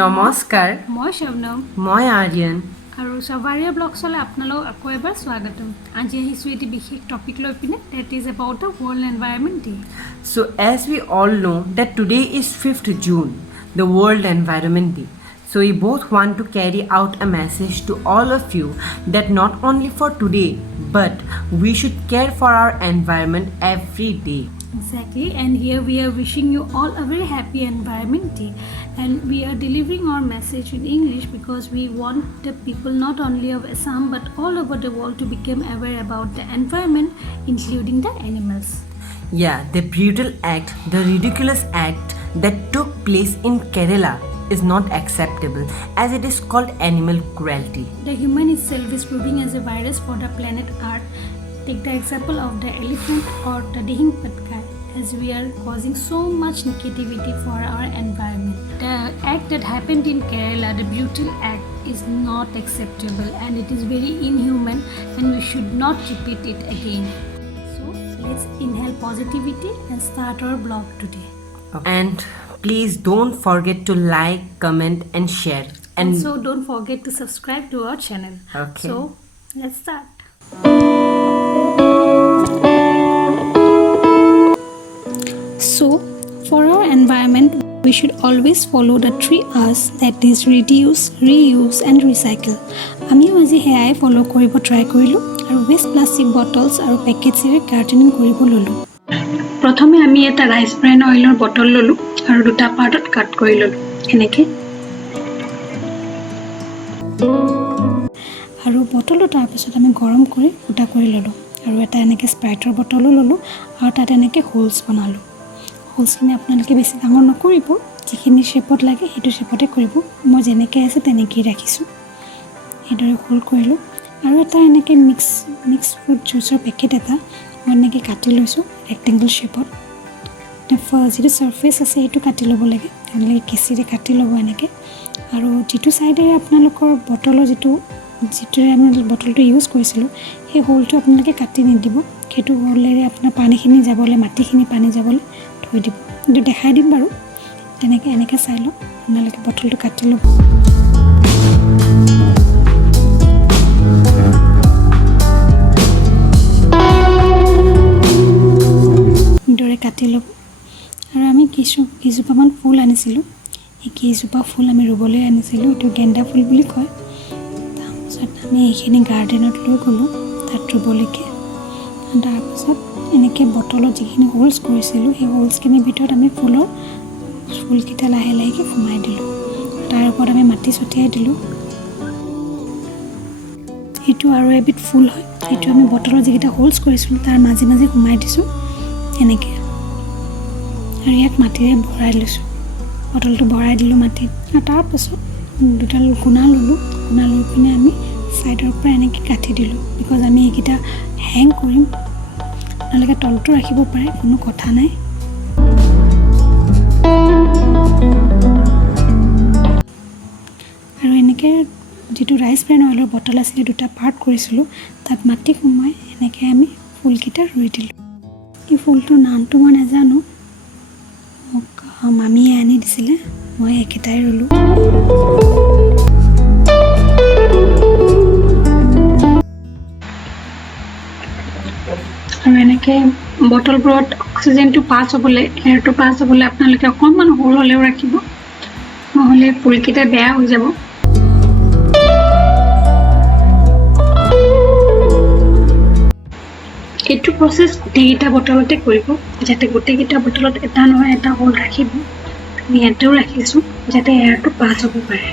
নমস্কাৰ মই শবনম মই আৰ্যন আৰু সবাৰিয়া ব্লগছলৈ আপোনালোক আকৌ এবাৰ স্বাগতম আজি আহিছোঁ এটি বিশেষ টপিক লৈ পিনে that is about the world environment day so as we all know that today is 5th June the World Environment Day so we both want to carry out a message to all of you that not only for today but we should care for our environment every day. Exactly, and here we are wishing you all a very happy environment day, and we are delivering our message in English because we want the people not only of Assam but all over the world to become aware about the environment, including the animals. Yeah, the brutal act, the ridiculous act that took place in Kerala is not acceptable as it is called animal cruelty. The human itself is proving as a virus for the planet Earth. Take the example of the elephant or the digging patkai, as we are causing so much negativity for our environment. The act that happened in Kerala, the brutal act, is not acceptable and it is very inhuman and we should not repeat it again. So let's inhale positivity and start our blog today. And please don't forget to like, comment and share. And also don't forget to subscribe to our channel. Okay. So let's start. So, for our environment, we should always follow the 3 R's, that is reduce, reuse and recycle. আমিও আজি হেয়াই ফলো কৰিব try কৰিলোঁ আৰু west plastic bottles আৰু পেকেটছেৰে gardening কৰিব ল'লোঁ। প্ৰথমে আমি এটা ৰাইচ ব্ৰেন অইলৰ বটল ল'লোঁ আৰু দুটা পাৰ্টত কাট কৰি ল'লোঁ এনেকৈ। আৰু বটলটো তাৰপিছত আমি গৰম কৰি ফুটা কৰি ল'লোঁ আৰু এটা এনেকৈ স্প্ৰাইটৰ বটলো ল'লোঁ আৰু তাত এনেকৈ হোলছ বনালোঁ। হোলছখিনি আপোনালোকে বেছি ডাঙৰ নকৰিব, যিখিনি শ্বেপত লাগে সেইটো শ্বেপতে কৰিব। মই যেনেকৈ আছে তেনেকৈয়ে ৰাখিছোঁ, সেইদৰে হোল কৰিলোঁ। আৰু এটা এনেকৈ মিক্স ফ্ৰুট জুচৰ পেকেট এটা মই এনেকৈ কাটি লৈছোঁ ৰেক্টেংগল শ্বেপত। যিটো ছাৰ্ফেচ আছে সেইটো কাটি ল'ব লাগে, আপোনালোকে কেঁচিৰে কাটি ল'ব এনেকৈ। আৰু যিটো ছাইডেৰে আপোনালোকৰ বটলৰ যিটোৰে আমি বটলটো ইউজ কৰিছিলোঁ সেই হোলটো আপোনালোকে কাটি নিদিব, সেইটো হোলেৰে আপোনাৰ পানীখিনি যাবলৈ, মাটিখিনি পানী যাবলৈ থৈ দিব। কিন্তু দেখাই দিম বাৰু, তেনেকৈ এনেকৈ চাই লওক, আপোনালোকে বটলটো কাটি ল'ব। দৰে কাটি ল'ব। আৰু আমি কেইজোপামান ফুল আনিছিলোঁ, এই কেইজোপা ফুল আমি ৰুবলৈ আনিছিলোঁ, এইটো গেন্দা ফুল বুলি কয়। তাৰপিছত আমি এইখিনি গাৰ্ডেনত লৈ গ'লোঁ তাত ৰুবলৈকে। তাৰপিছত এনেকৈ বটলত যিখিনি হোলছ কৰিছিলোঁ সেই হোলছখিনিৰ ভিতৰত আমি ফুলকেইটা লাহে লাহেকৈ সোমাই দিলোঁ। তাৰ ওপৰত আমি মাটি ছটিয়াই দিলোঁ। এইটো আৰু এবিধ ফুল হয়, সেইটো আমি বটলত যিকেইটা হোলছ কৰিছিলোঁ তাৰ মাজে মাজে সোমাই দিছোঁ এনেকৈ। আৰু ইয়াক মাটিৰে ভৰাই লৈছোঁ, বটলটো ভৰাই দিলোঁ মাটিত। আৰু তাৰপাছত দুডাল গুণা ল'লোঁ, গুণা লৈ পিনে আমি ছাইডৰ পৰা এনেকৈ কাটি দিলোঁ, বিকজ আমি এইকেইটা হেং কৰিম। আপোনালোকে তলটো ৰাখিব পাৰে, কোনো কথা নাই। আৰু এনেকৈ যিটো ৰাইচ ব্ৰেন অইলৰ বটল আছিলে দুটা পাৰ্ট কৰিছিলোঁ, তাত মাটি সোমাই এনেকৈ আমি ফুলকেইটা ৰুই দিলোঁ। এই ফুলটোৰ নামটো মই নাজানো, মোক মামীয়ে আনি দিছিলে, মই একেটাই ৰুলোঁ। আৰু এনেকৈ বটলবোৰত অক্সিজেনটো পাছ হ'বলৈ, এয়াৰটো পাছ হ'বলৈ আপোনালোকে অকণমান সৰু হ'লেও ৰাখিব, নহ'লে ফুলকেইটা বেয়া হৈ যাব। এইটো প্ৰচেছ গোটেইকেইটা বটলতে কৰিব, যাতে গোটেইকেইটা বটলত এটা নহয় এটা হোল ৰাখিব। আমি ইয়াতেও ৰাখিছোঁ যাতে এয়াৰটো পাছ হ'ব পাৰে।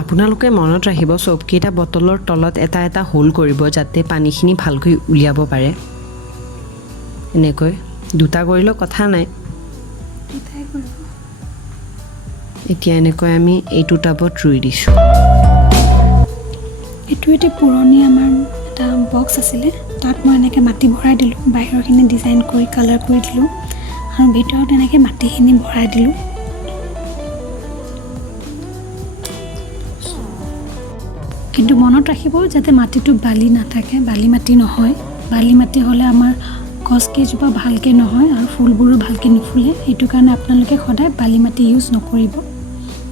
আপোনালোকে মনত ৰাখিব চবকেইটা বটলৰ তলত এটা এটা হোল কৰিব যাতে পানীখিনি ভালকৈ উলিয়াব পাৰে। এনেকৈ দুটা কৰিলেও কথা নাই। এতিয়া এনেকৈ আমি এইটো টাবত ৰুই দিছোঁ। এইটো এটা পুৰণি আমাৰ এটা বক্স আছিলে তাত মই এনেকৈ মাটি ভৰাই দিলোঁ, বাহিৰৰখিনি ডিজাইন কৰি কালাৰ কৰি দিলোঁ আৰু ভিতৰত এনেকৈ মাটিখিনি ভৰাই দিলোঁ। কিন্তু মনত ৰাখিব যাতে মাটিটো বালি নাথাকে, বালি মাটি নহয়। বালি মাটি হ'লে আমাৰ গছকেইজোপা ভালকৈ নহয় আৰু ফুলবোৰো ভালকৈ নুফুলে। সেইটো কাৰণে আপোনালোকে সদায় বালি মাটি ইউজ নকৰিব,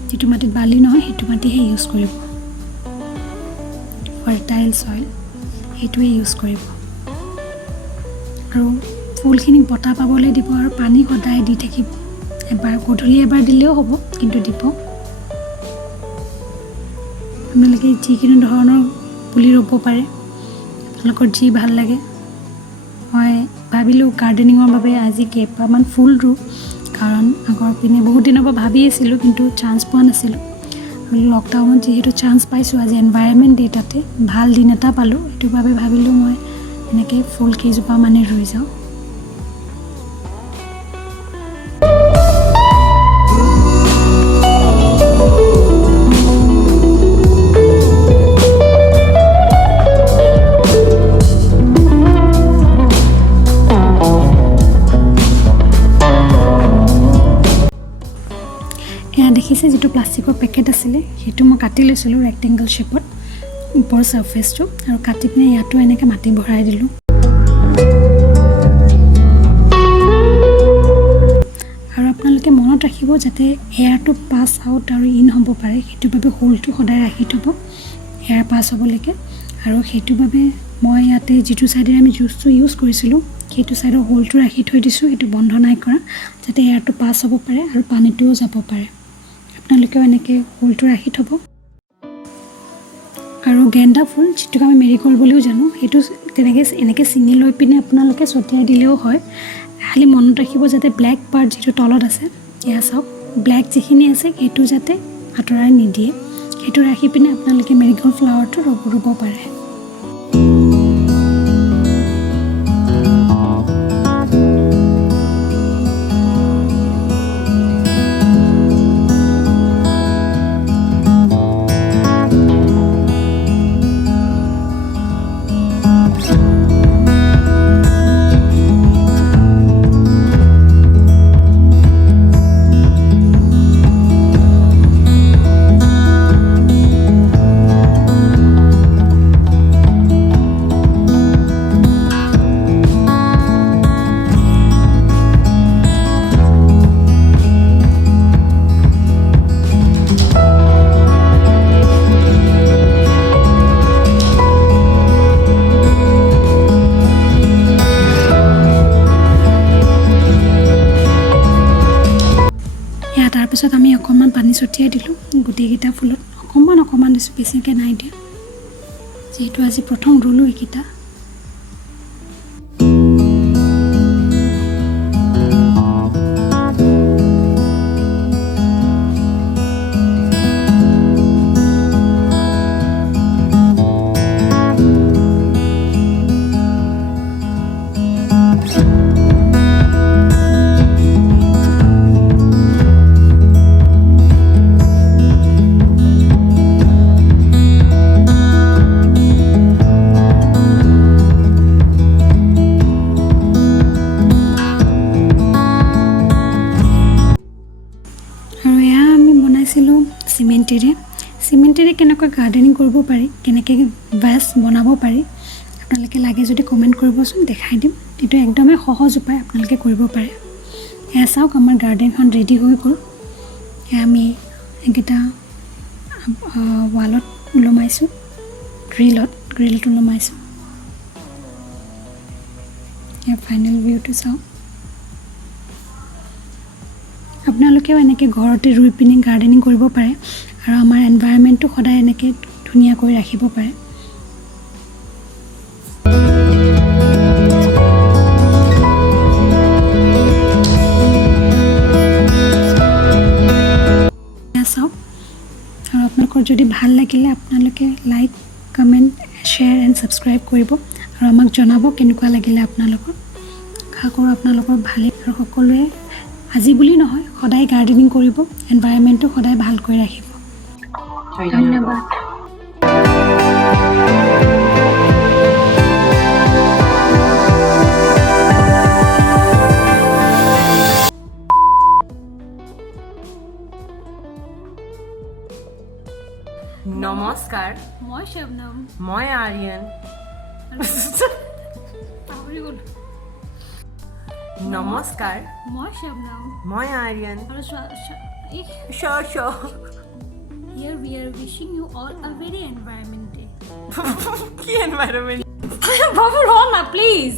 যিটো মাটিত বালি নহয় সেইটো মাটিহে ইউজ কৰিব। ফাৰ্টাইল চইল সেইটোৱে ইউজ কৰিব আৰু ফুলখিনিক বতাহ পাবলৈ দিব আৰু পানী সদায় দি থাকিব। এবাৰ গধূলি এবাৰ দিলেও হ'ব, কিন্তু দিব। আপোনালোকে যিকোনো ধৰণৰ পুলি ৰুব পাৰে, আপোনালোকৰ যি ভাল লাগে। মই ভাবিলোঁ গাৰ্ডেনিঙৰ বাবে আজি কেইবামান ফুল ৰুওঁ, কাৰণ আগৰ পিনে বহুত দিনৰ পৰা ভাবি আছিলোঁ কিন্তু চান্স পোৱা নাছিলোঁ। লকডাউনত যিহেতু চান্স পাইছোঁ, আজি এনভাইৰনমেণ্ট ডে তাতে ভাল দিন এটা পালোঁ, সেইটো বাবে ভাবিলোঁ মই এনেকৈ ফুল কেইজোপা মানে ৰুই যাওঁ। দেখিছে যিটো প্লাষ্টিকৰ পেকেট আছিলে সেইটো মই কাটি লৈছিলোঁ ৰেক্টেংগল শ্বেপত ওপৰৰ ছাৰ্ফেচটো, আৰু কাটি পিনে ইয়াতো এনেকৈ মাটি ভৰাই দিলোঁ। আৰু আপোনালোকে মনত ৰাখিব যাতে এয়াৰটো পাছ আউট আৰু ইন হ'ব পাৰে, সেইটোৰ বাবে হোলটো সদায় ৰাখি থ'ব এয়াৰ পাছ হ'বলৈকে। আৰু সেইটোৰ বাবে মই ইয়াতে যিটো ছাইডেৰে আমি জুচটো ইউজ কৰিছিলোঁ সেইটো ছাইডৰ হোলটো ৰাখি থৈ দিছোঁ, সেইটো বন্ধ নাই কৰা, যাতে এয়াৰটো পাছ হ'ব পাৰে আৰু পানীটোও যাব পাৰে। আপোনালোকেও এনেকৈ ফুলটো ৰাখি থ'ব। আৰু গেন্দা ফুল, যিটোক আমি মেৰিগ'ল্ড বুলিও জানো, সেইটো এনেকৈ ছিঙি লৈ পিনে আপোনালোকে ছটিয়াই দিলেও হয়। খালি মনত ৰাখিব যাতে ব্লেক পাৰ্ট যিটো তলত আছে, এয়া চাওক ব্লেক যিখিনি আছে সেইটো যাতে আঁতৰাই নিদিয়ে। সেইটো ৰাখি পিনে আপোনালোকে মেৰিগ'ল্ড ফ্লাৱাৰটো ৰুব পাৰে। তাৰপিছত আমি অকণমান পানী ছটিয়াই দিলোঁ গোটেইকেইটা ফুলত, অকণমান দিছোঁ, বেছিকৈ নাই দিয়া, যিহেতু আজি প্ৰথম ৰুলোঁ এইকেইটা। চিমেণ্টেৰে কেনেকৈ গাৰ্ডেনিং কৰিব পাৰি, কেনেকৈ ভাছ বনাব পাৰি, আপোনালোকে লাগে যদি কমেণ্ট কৰিবচোন, দেখাই দিম। এইটো একদমেই সহজ উপায়, আপোনালোকে কৰিব পাৰে। এয়া চাওক আমাৰ গাৰ্ডেনখন ৰেডি হৈ গ'ল। এয়া আমি এইকেইটা ৱালত ওলমাইছোঁ, গ্ৰিলত ওলমাইছোঁ। এয়া ফাইনেল ভিউটো চাওক। আপোনালোকেও এনেকৈ ঘৰতে ৰুই পিনি গাৰ্ডেনিং কৰিব পাৰে আৰু আমাৰ এনভাইৰনমেণ্টটো সদায় এনেকৈ ধুনীয়াকৈ ৰাখিব পাৰে। চাওক, আৰু আপোনালোকৰ যদি ভাল লাগিলে আপোনালোকে like, comment, share and subscribe কৰিব আৰু আমাক জনাব কেনেকুৱা লাগিলে আপোনালোকৰ। আশা কৰোঁ আপোনালোকৰ ভালেই, আৰু সকলোৱে আজি বুলি নহয় সদায় গাৰ্ডেনিং কৰিব, এনভাইৰনমেণ্টটো সদায় ভালকৈ ৰাখিব। ধন্যবাদ। নমস্কাৰ মই শবনম মই আৰ্যন পাহৰি গ'লো নমস্কাৰ মই শবনম মই আৰ্যন আৰু here we are wishing you all a very environment day কি এনভাইৰনমেণ্ট বাবু ৰ না প্লিজ